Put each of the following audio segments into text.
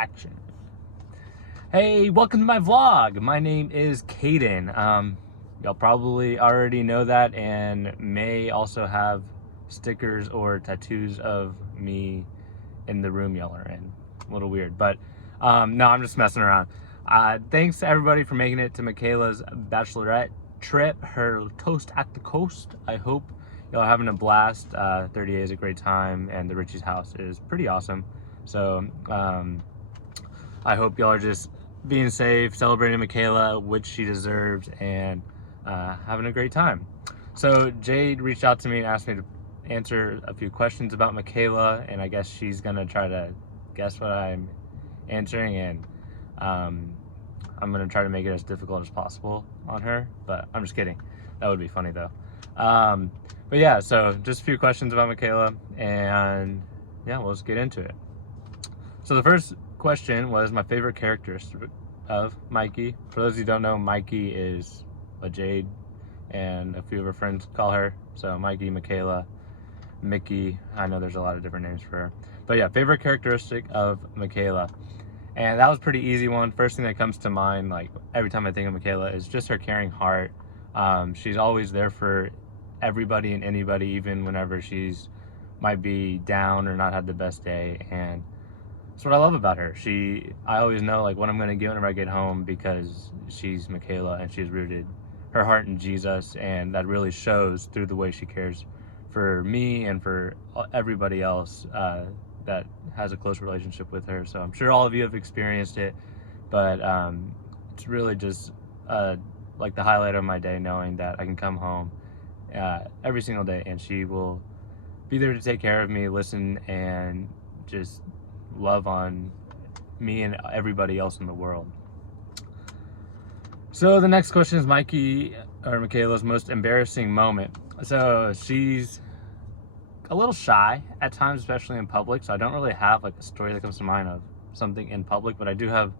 action. Hey, welcome to my vlog. My name is Caden. Y'all probably already know that and may also have stickers or tattoos of me in the room y'all are in. A little weird, but no, I'm just messing around. Thanks to everybody for making it to Mikala's Bachelorette trip, her toast at the coast. I hope y'all are having a blast. 30 days is a great time, and the Richie's house is pretty awesome. So I hope y'all are just being safe, celebrating Mikala, which she deserves, and having a great time. So Jade reached out to me and asked me to answer a few questions about Mikala, and I guess she's gonna try to guess what I'm answering, and I'm gonna try to make it as difficult as possible on her, but I'm just kidding. That would be funny though. But yeah, so just a few questions about Mikala, and yeah, we'll just get into it. So the first question was my favorite characteristic of Mikey. For those of you who don't know, Mikey is what Jade and a few of her friends call her. So Mikey, Mikala, Mickey. I know there's a lot of different names for her. But yeah, favorite characteristic of Mikala. And that was a pretty easy one. First thing that comes to mind, like every time I think of Mikala, is just her caring heart. She's always there for everybody and anybody, even whenever she's might be down or not had the best day. And that's what I love about her. I always know like what I'm gonna get whenever I get home, because she's Mikala and she's rooted her heart in Jesus, and that really shows through the way she cares for me and for everybody else that has a close relationship with her. So I'm sure all of you have experienced it, but it's really just like the highlight of my day, knowing that I can come home every single day and she will be there to take care of me, listen, and just love on me and everybody else in the world. So the next question is Mikala's most embarrassing moment. So she's a little shy at times, especially in public. So I don't really have like a story that comes to mind of something in public, but I do have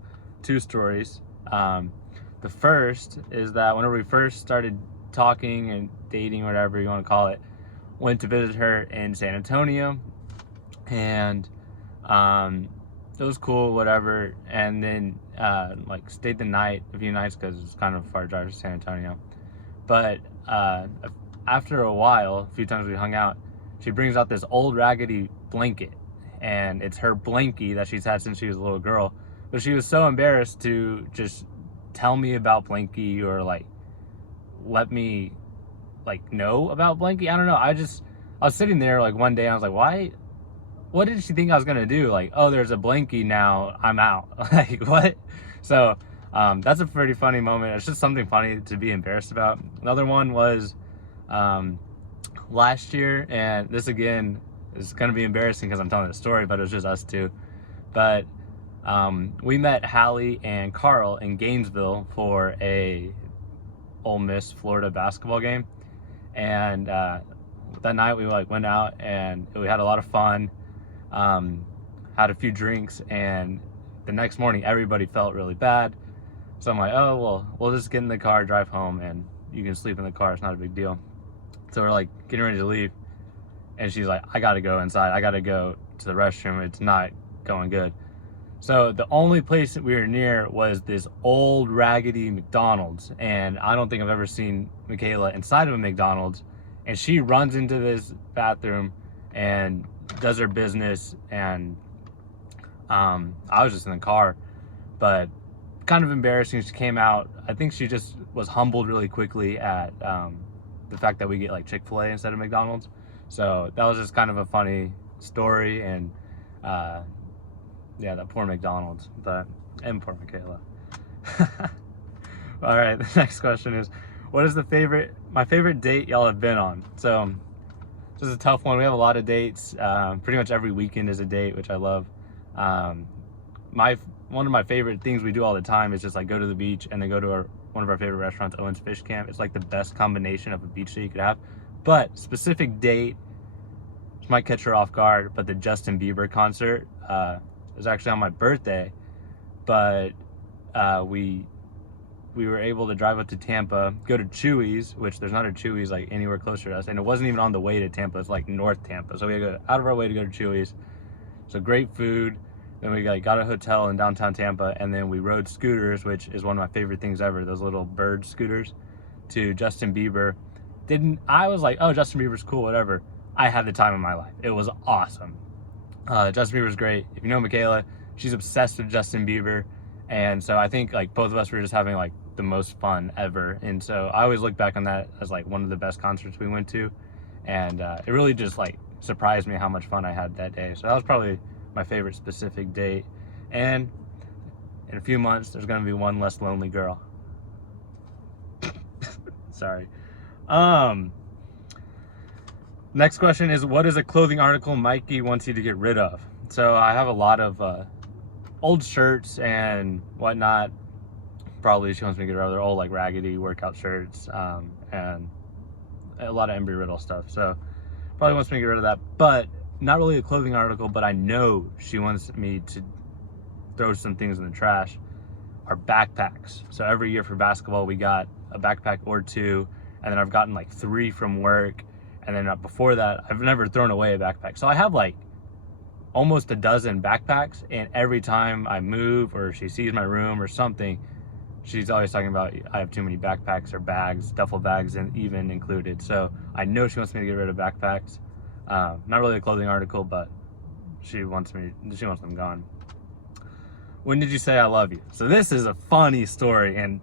two stories. The first is that whenever we first started talking and dating, whatever you want to call it, went to visit her in San Antonio, and it was cool, whatever, and then like stayed the night, a few nights, because it's kind of a far drive to San Antonio. But after a while, a few times we hung out, she brings out this old raggedy blanket, and it's her blankie that she's had since she was a little girl. But she was so embarrassed to just tell me about Blanky, or like let me like know about Blanky. I don't know. I was sitting there like one day, and I was like, why? What did she think I was gonna do? Like, oh, there's a Blanky now, I'm out. Like, what? So that's a pretty funny moment. It's just something funny to be embarrassed about. Another one was last year, and this again is gonna be embarrassing because I'm telling the story, but it was just us two. But we met Hallie and Carl in Gainesville for a Ole Miss Florida basketball game, and that night we like went out and we had a lot of fun. Had a few drinks, and the next morning everybody felt really bad. So I'm like, oh, well, we'll just get in the car, drive home, and you can sleep in the car. It's not a big deal. So we're like getting ready to leave, and she's like, I gotta go inside. I gotta go to the restroom. It's not going good. So the only place that we were near was this old raggedy McDonald's, and I don't think I've ever seen Mikala inside of a McDonald's. And she runs into this bathroom and does her business, and I was just in the car, but kind of embarrassing. She came out, I think she just was humbled really quickly at the fact that we get like Chick-fil-A instead of McDonald's. So that was just kind of a funny story, and yeah, that poor McDonald's, and poor Mikala. All right, the next question is, what is my favorite date y'all have been on? So this is a tough one. We have a lot of dates. Pretty much every weekend is a date, which I love. One of my favorite things we do all the time is just like go to the beach and then go to one of our favorite restaurants, Owen's Fish Camp. It's like the best combination of a beach day you could have. But specific date, which might catch her off guard, but the Justin Bieber concert was actually on my birthday. But we were able to drive up to Tampa, go to Chewy's, which there's not a Chewy's like anywhere closer to us, and it wasn't even on the way to Tampa. It's like North Tampa, so we had to go out of our way to go to Chewy's. So great food, Then we got a hotel in downtown Tampa, and then we rode scooters, which is one of my favorite things ever, those little bird scooters, to Justin Bieber. I was like, oh, Justin Bieber's cool, whatever. I had the time of my life. It was awesome. Justin Bieber's great. If you know Mikala, she's obsessed with Justin Bieber. And so I think like both of us were just having like the most fun ever. And so I always look back on that as like one of the best concerts we went to. And it really just like surprised me how much fun I had that day. So that was probably my favorite specific date. And in a few months, there's going to be one less lonely girl. Sorry. Next question is, what is a clothing article Mikey wants you to get rid of? So I have a lot of old shirts and whatnot. Probably she wants me to get rid of their old like raggedy workout shirts and a lot of Embry Riddle stuff. So probably wants me to get rid of that, but not really a clothing article, but I know she wants me to throw some things in the trash. Are backpacks. So every year for basketball, we got a backpack or two, and then I've gotten like 3 from work. And then before that, I've never thrown away a backpack. So I have like almost a dozen backpacks, and every time I move or she sees my room or something, she's always talking about I have too many backpacks or bags, duffel bags and even included. So I know she wants me to get rid of backpacks. Not really a clothing article, but she wants them gone. When did you say I love you? So this is a funny story, and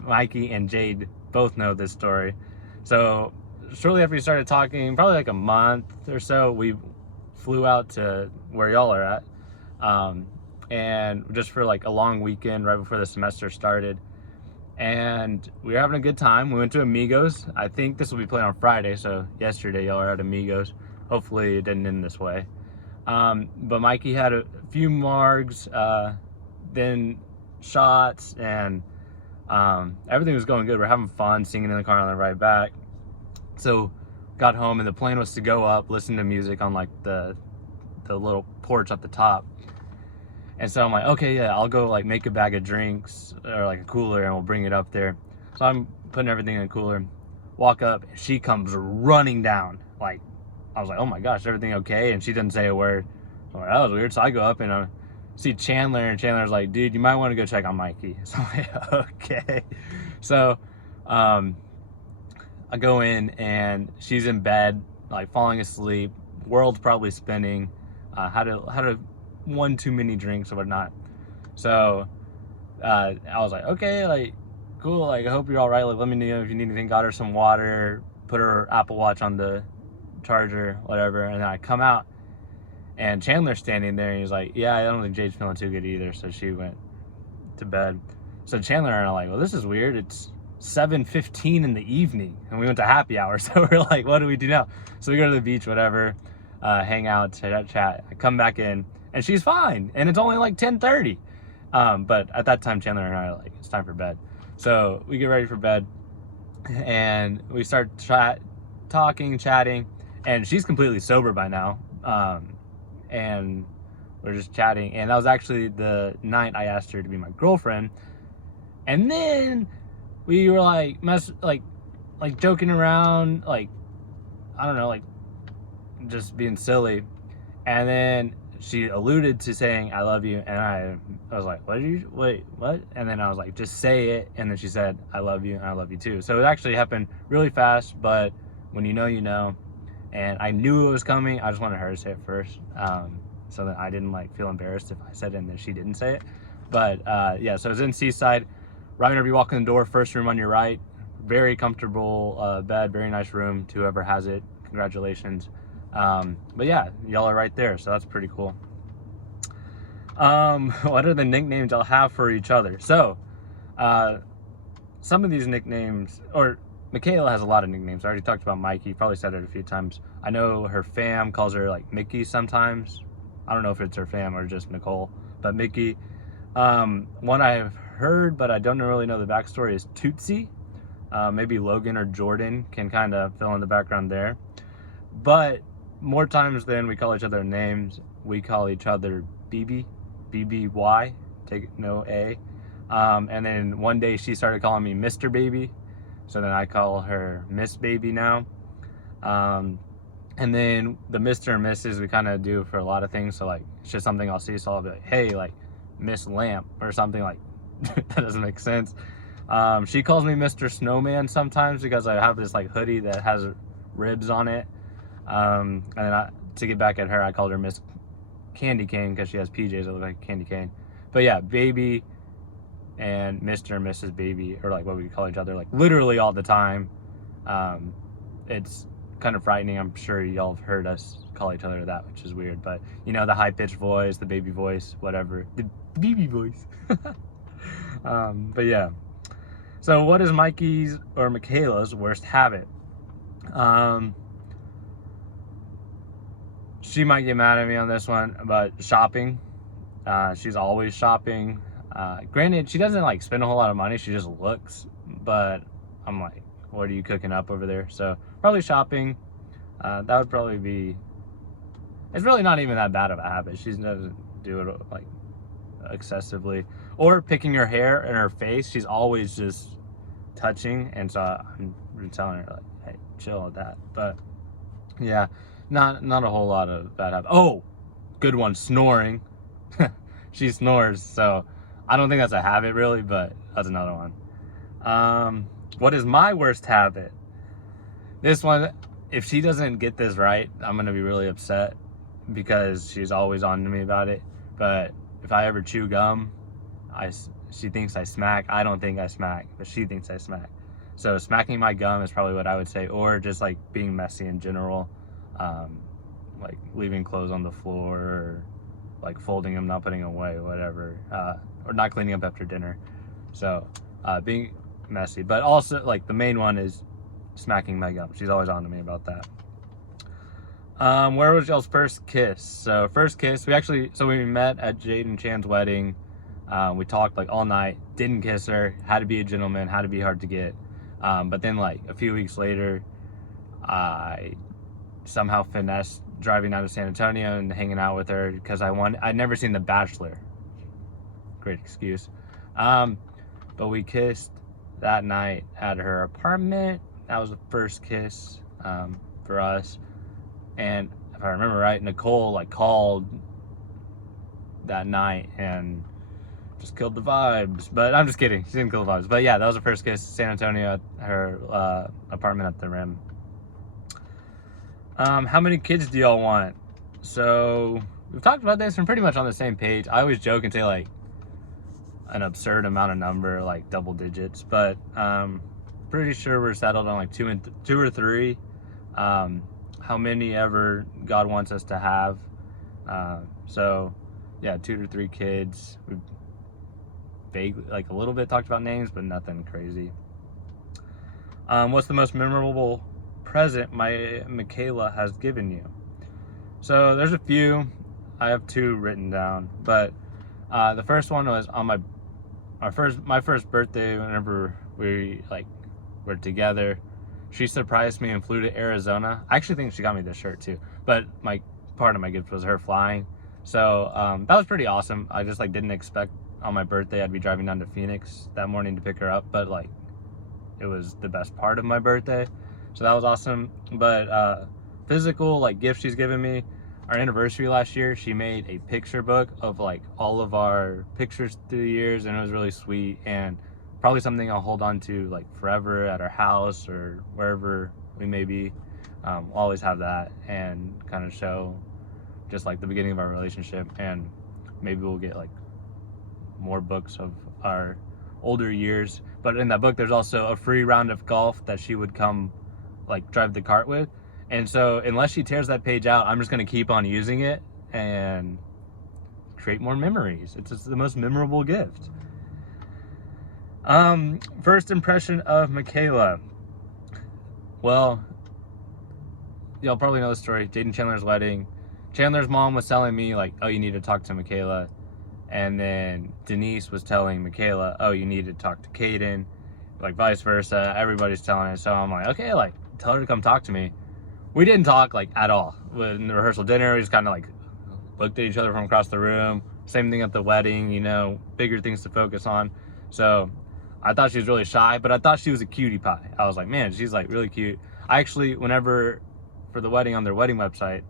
Mikey and Jade both know this story. So shortly after we started talking, probably like a month or so, we flew out to where y'all are at, and just for like a long weekend right before the semester started, and we were having a good time. We went to Amigos. I think this will be playing on Friday, so yesterday y'all are at Amigos. Hopefully it didn't end this way. But Mikey had a few margs, then shots, and everything was going good. We're having fun, singing in the car on the ride back. So got home, and the plan was to go up, listen to music on like the little porch at the top. And so I'm like, okay, yeah, I'll go like make a bag of drinks or like a cooler, and we'll bring it up there. So I'm putting everything in the cooler, walk up, and she comes running down. Like, I was like, oh my gosh, everything okay? And she didn't say a word. I'm like, that was weird. So I go up and I see Chandler, and Chandler's like, dude, you might want to go check on Mikey. So I'm like, okay. So I go in, and she's in bed, like falling asleep. World's probably spinning. Had a one too many drinks or whatnot. So I was like, okay, like cool. Like I hope you're all right. Like let me know if you need anything. Got her some water. Put her Apple Watch on the charger, whatever. And then I come out, and Chandler's standing there, and he's like, yeah, I don't think Jade's feeling too good either. So she went to bed. So Chandler and I are like, well, this is weird. It's 7:15 in the evening, and we went to happy hour. So we're like, what do we do now? So we go to the beach, whatever, hang out, chat. I come back in, and she's fine, and it's only like 10:30. But at that time, Chandler and I are like, it's time for bed. So we get ready for bed, and we start chatting, and she's completely sober by now. And we're just chatting, and that was actually the night I asked her to be my girlfriend. And then we were like like joking around, like I don't know, like just being silly. And then she alluded to saying I love you, and I was like, what? And then I was like, just say it. And then she said I love you, and I love you too. So it actually happened really fast, but when you know, you know. And I knew it was coming. I just wanted her to say it first, so that I didn't like feel embarrassed if I said it and then she didn't say it. But yeah, so it was in Seaside. Right whenever you walk in the door, first room on your right. Very comfortable bed, very nice room to whoever has it. Congratulations. But yeah, y'all are right there, so that's pretty cool. What are the nicknames I'll have for each other? So some of these nicknames, or Mikala has a lot of nicknames. I already talked about Mikey, probably said it a few times. I know her fam calls her like Mickey sometimes. I don't know if it's her fam or just Nicole, but Mickey. One I've heard, but I don't really know the backstory, is Tootsie. Maybe Logan or Jordan can kind of fill in the background there. But more times than we call each other names, we call each other BB, BBY, take no A. And then one day she started calling me Mr. Baby. So then I call her Miss Baby now. And then the Mr. and Mrs. we kind of do for a lot of things. So like, it's just something I'll see. So I'll be like, hey, like Miss Lamp or something like that doesn't make sense. She calls me Mr. Snowman sometimes because I have this like hoodie that has ribs on it. And then to get back at her, I called her Miss Candy Cane because she has PJs that look like candy cane. But yeah, baby and Mr. and Mrs. Baby, or like what we call each other, like literally all the time. It's kind of frightening. I'm sure y'all have heard us call each other that, which is weird. But you know, the high-pitched voice, the baby voice, whatever. The baby voice. But yeah. So what is Mikey's or Mikala's worst habit? She might get mad at me on this one, but shopping. She's always shopping. Granted, she doesn't like spend a whole lot of money. She just looks. But I'm like, what are you cooking up over there? So probably shopping. That would probably be. It's really not even that bad of a habit. She doesn't do it like excessively. Or picking her hair and her face. She's always just touching, and so I'm telling her like, hey, chill with that. But yeah, not a whole lot of bad habits. Oh, good one, snoring. She snores, so I don't think that's a habit really, but that's another one. What is my worst habit? This one, if she doesn't get this right, I'm gonna be really upset because she's always on to me about it. But if I ever chew gum, she thinks I smack. I don't think I smack, but she thinks I smack. So smacking my gum is probably what I would say, or just like being messy in general, like leaving clothes on the floor, or like folding them, not putting them away, whatever, or not cleaning up after dinner. So being messy, but also like the main one is smacking my gum. She's always on to me about that. Where was y'all's first kiss? So first kiss, we met at Jade and Chan's wedding. We talked like all night, didn't kiss her, had to be a gentleman, had to be hard to get. But then like a few weeks later, I somehow finessed driving out of San Antonio and hanging out with her because I'd never seen The Bachelor. Great excuse. But we kissed that night at her apartment. That was the first kiss for us. And if I remember right, Nicole like called that night and just killed the vibes. But I'm just kidding. She didn't kill the vibes. But yeah, that was the first kiss. San Antonio at her apartment at the Rim. How many kids do y'all want? So we've talked about this and pretty much on the same page. I always joke and say like an absurd amount of number, like double digits, but pretty sure we're settled on like two or three. How many ever God wants us to have. So yeah, 2 to 3 kids. We've vaguely, like a little bit talked about names, but nothing crazy. What's the most memorable present Mikala has given you? So there's a few. I have 2 written down, but the first one was on my first birthday. Whenever we like were together, she surprised me and flew to Arizona. I actually think she got me this shirt too, but part of my gift was her flying. So that was pretty awesome. I just like didn't expect on my birthday I'd be driving down to Phoenix that morning to pick her up, but like it was the best part of my birthday. So that was awesome. But physical like gift she's given me, our anniversary last year, she made a picture book of like all of our pictures through the years, and it was really sweet and probably something I'll hold on to like forever at our house or wherever we may be. We'll always have that and kind of show just like the beginning of our relationship, and maybe we'll get like more books of our older years. But in that book there's also a free round of golf that she would come like drive the cart with, and so unless she tears that page out, I'm just going to keep on using it and create more memories. It's just the most memorable gift. First impression of Mikala. Well, y'all probably know the story. Jade and Chandler's wedding. Chandler's mom was telling me like, oh, you need to talk to Mikala. And then Denise was telling Mikala, oh, you need to talk to Caden. Like vice versa. Everybody's telling her. So I'm like, okay, like tell her to come talk to me. We didn't talk like at all. In the rehearsal dinner, we just kind of like looked at each other from across the room. Same thing at the wedding, you know, bigger things to focus on. So I thought she was really shy, but I thought she was a cutie pie. I was like, man, she's like really cute. I actually, whenever for the wedding on their wedding website,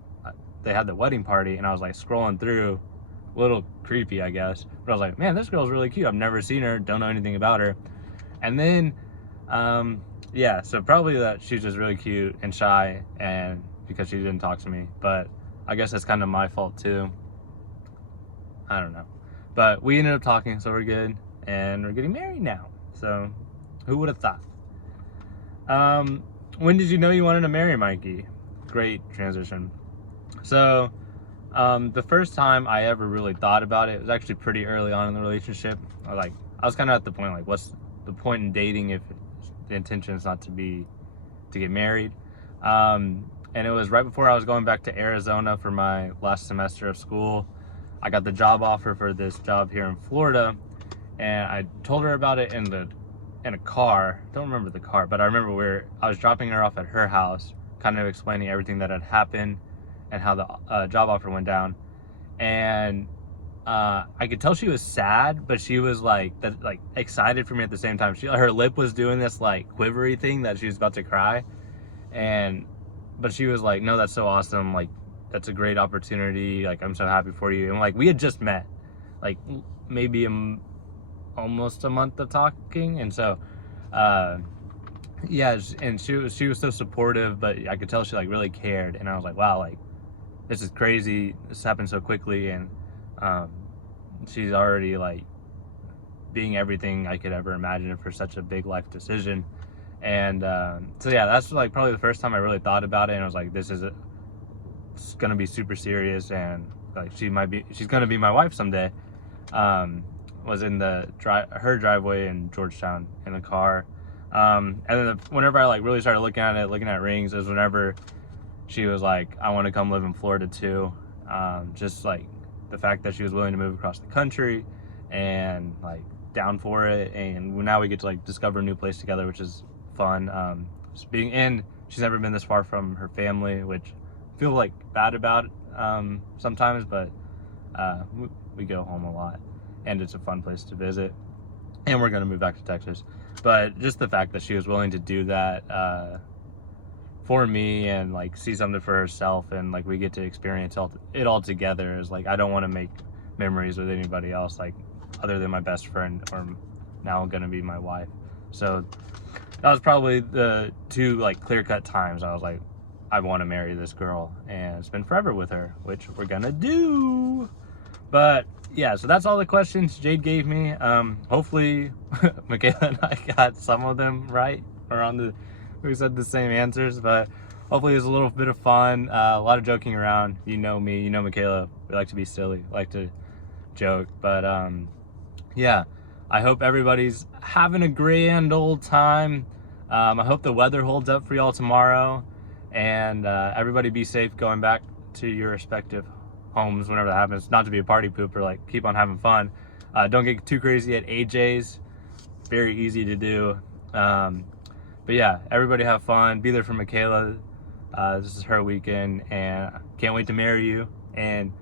they had the wedding party, and I was like scrolling through, a little creepy, I guess. But I was like, man, this girl's really cute. I've never seen her, don't know anything about her. And then, yeah, so probably that she's just really cute and shy, and because she didn't talk to me. But I guess that's kind of my fault too. I don't know. But we ended up talking, so we're good, and we're getting married now. So who would have thought? When did you know you wanted to marry Mikey? Great transition. So the first time I ever really thought about it was actually pretty early on in the relationship. I was kind of at the point, like, what's the point in dating if the intention is not to get married? And it was right before I was going back to Arizona for my last semester of school. I got the job offer for this job here in Florida, and I told her about it in a car. Don't remember the car, but I remember I was dropping her off at her house, kind of explaining everything that had happened and how the job offer went down. And I could tell she was sad, but she was like excited for me at the same time. Her lip was doing this like quivery thing that she was about to cry, but she was like, no, that's so awesome, like that's a great opportunity, like I'm so happy for you. And like we had just met, like maybe almost a month of talking, and so yeah, and she was so supportive, but I could tell she like really cared. And I was like, wow, like this is crazy, this happened so quickly. And she's already like being everything I could ever imagine for such a big life decision. And so yeah, that's like probably the first time I really thought about it, and I was like, it's gonna be super serious, and like she's gonna be my wife someday. Was in her driveway in Georgetown in the car, and then whenever I like really started looking at rings, is whenever she was like, I want to come live in Florida too. Just like the fact that she was willing to move across the country and like down for it, and now we get to like discover a new place together, which is fun. She's never been this far from her family, which I feel like bad about sometimes, but we go home a lot, and it's a fun place to visit, and we're going to move back to Texas. But just the fact that she was willing to do that for me, and like see something for herself, and like we get to experience it all together, is like, I don't want to make memories with anybody else, like other than my best friend, or now going to be my wife. So that was probably the two like clear-cut times I was like, I want to marry this girl and spend forever with her, which we're gonna do. But yeah, so that's all the questions Jade gave me. Hopefully Mikala and I got some of them right, or we said the same answers, but hopefully it was a little bit of fun, a lot of joking around. You know me, you know Mikala, we like to be silly, like to joke. But yeah, I hope everybody's having a grand old time. I hope the weather holds up for y'all tomorrow, and everybody be safe going back to your respective homes whenever that happens. Not to be a party pooper, like keep on having fun. Don't get too crazy at AJ's, very easy to do. But yeah, everybody have fun, be there for Mikala. This is her weekend, and can't wait to marry you in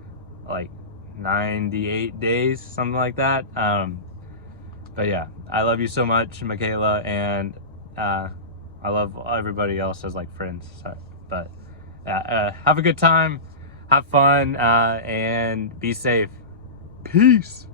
like 98 days, something like that. But yeah, I love you so much, Mikala, and I love everybody else as like friends. So, but have a good time, have fun, and be safe. Peace.